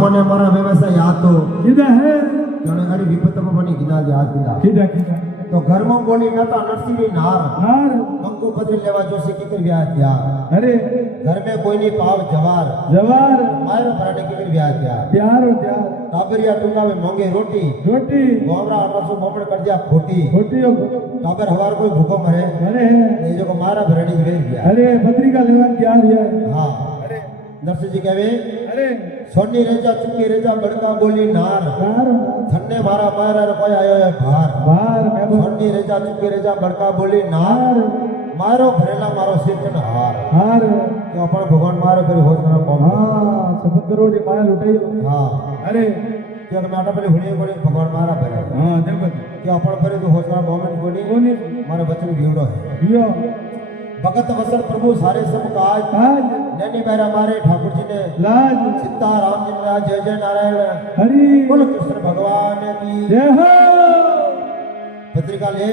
मोने मारा व्यवसाय याद तो किदा है जने गाड़ी विपत में बनी गिना याद किदा किदा किदा तो घर में बोली मैं तो नरसिंह नार नार मंगू पत्र लेवा जो से किकर ब्याह दिया अरे घर में कोई नहीं पाव जवार जवार मारो भराने किकर ब्याह दिया प्यार हो प्यार टाबरिया टुंगा में मोंगे रोटी रोटी गोमरा रसो मोमड़ कर दिया खोटी खोटी हो टाबर हवार कोई भूखो मरे अरे ये जो को मारा भरणी वेर गया अरे पत्रिका लेवा प्यार है हां अरे नरसिंह जी कहवे अरे सोनी रेजा चुकी रेजा बड़का बोली नार नार थन्ने मारा मारा कोई आयो है भार बार मैं सोनी रेजा चुकी रेजा बड़का बोली नार मारो भरेला मारो सिरकन हार हार तो अपन भगवान मारो फिर होश करो कौन हां सब करोड़ माया लुटाई हां अरे क्या मैं आटा पहले हुने कोनी भगवान मारा भरे हां देखो क्या अपन भरे तो होश करो मोमेंट कोनी मारे बचन भीड़ो है दियो भगत वसल प्रभु सारे सब काज आज नैनी मेरा मारे ठाकुर जी ने लाज सीता राम जी ने जय जय नारायण हरि बोलो कृष्ण भगवान की जय हो पत्रिका ले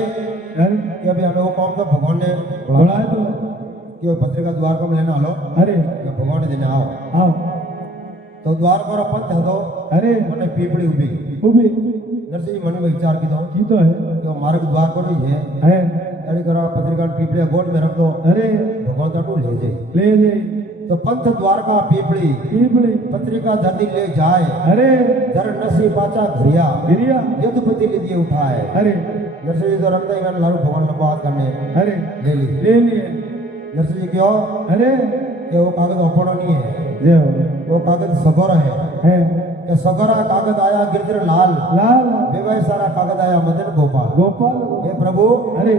अरे कि अभी हमें वो कौन का भगवान ने बोला तो कि वो पत्रिका द्वार को लेना लो अरे कि भगवान ने देने आओ आओ तो द्वार को पंथ है तो अरे मैंने पीपड़ी उभी उभी नरसिंह जी मन में विचार की तो है कि वो मार्ग द्वार को नहीं है अरे करो पत्रिका पीपड़ी गोद में रख दो अरे भगवान का टू ले ले तो पंथ द्वार का पीपड़ी पीपड़ी पत्रिका धरती ले जाए अरे धर नसी पाचा घरिया गिरिया यदुपति ले दिए उठाए अरे नरसिंह जी तो रखता ही मैंने लारू भगवान लंबात करने अरे ले ली ले लिए नरसिंह जी क्यों अरे कि वो कागज ओपड़ो नहीं है जय वो कागज सगोरा है ये सगोरा कागज आया गिरधर लाल लाल विवाह सारा कागज आया मदन गोपाल गोपाल हे प्रभु अरे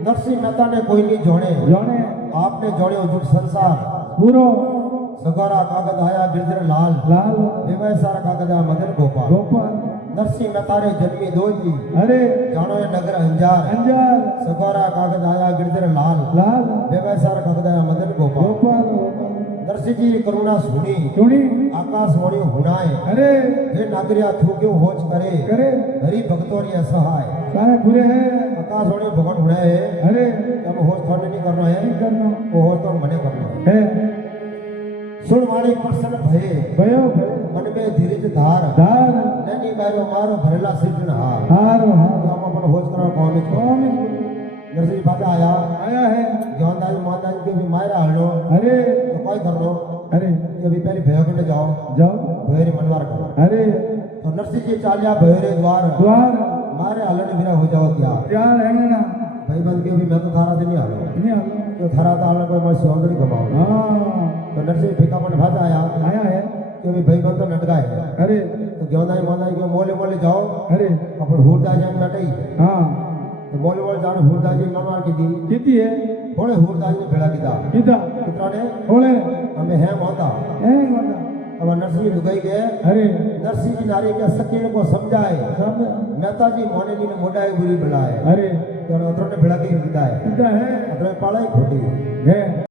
नरसिंह मेहता ने कोई नहीं जोड़े जाने आपने जोड़े जुग संसार पूरो सगोरा कागज आया गिरधर लाल लाल विवाह सारा कागज आया मदन गोपाल गोपाल नरसिंह मेहता ने जन्मी दो जी अरे जानो ये नगर अंजार अंजार सगोरा कागज आया गिरधर लाल लाल विवाह सारा कागज आया मदन गोपाल गोपाल नरसिंह जी करुणा सुनी सुनी आकाशवाणी हुनाए अरे हे नागरिया थूक्यो होच करे करे हरि भक्तोरी असहाय सारे पूरे है आकाशवाणी भगवान हुनाए अरे तब होश थोड़े नहीं करना है करना वो होश तो मने करना है सुन वाणी प्रसन्न भये भयो मन में धीरज धार धार नैनी बैरो मारो भरेला सिद्धन हार हार हार तो हम अपन होश करो कौन नरसिंह बाजा आया है ज्ञानदास मोहनदास के भी मायरा हलो अरे तो कोई कर लो अरे ये अभी पहले भयो के जाओ जाओ भयरी मनवार करो अरे तो नरसिंह जी चालिया भयरे द्वार द्वार मारे हलने बिना हो जाओ क्या यार है ना भाई बंद के भी मैं तो थारा दिन नहीं हालो नहीं आलो तो थारा ताल कोई मैं सोंदरी घुमाओ हां तो नरसिंह फीका मन भाजा आया है कि अभी भाई बंद तो नटका है अरे तो ज्ञानदास मोहनदास के मोले मोले जाओ अरे अपन हुरदा जान बैठे ही हां तो मोले मोले जाने हुरदा जी मनवार की दी किती है थोड़े हुरदा जी ने भेड़ा की दा किदा कितना ने होले हमें है मोहता है मोटा अब नरसिंह लुगाई गए अरे नरसिंह जी नारी के सकीन को समझाए सब मेहता जी मोने जी ने मोडाए बुरी बुलाए अरे तो उतरों ने भिड़ा के विदाए सीधा है अतरे पाला ही खोटी है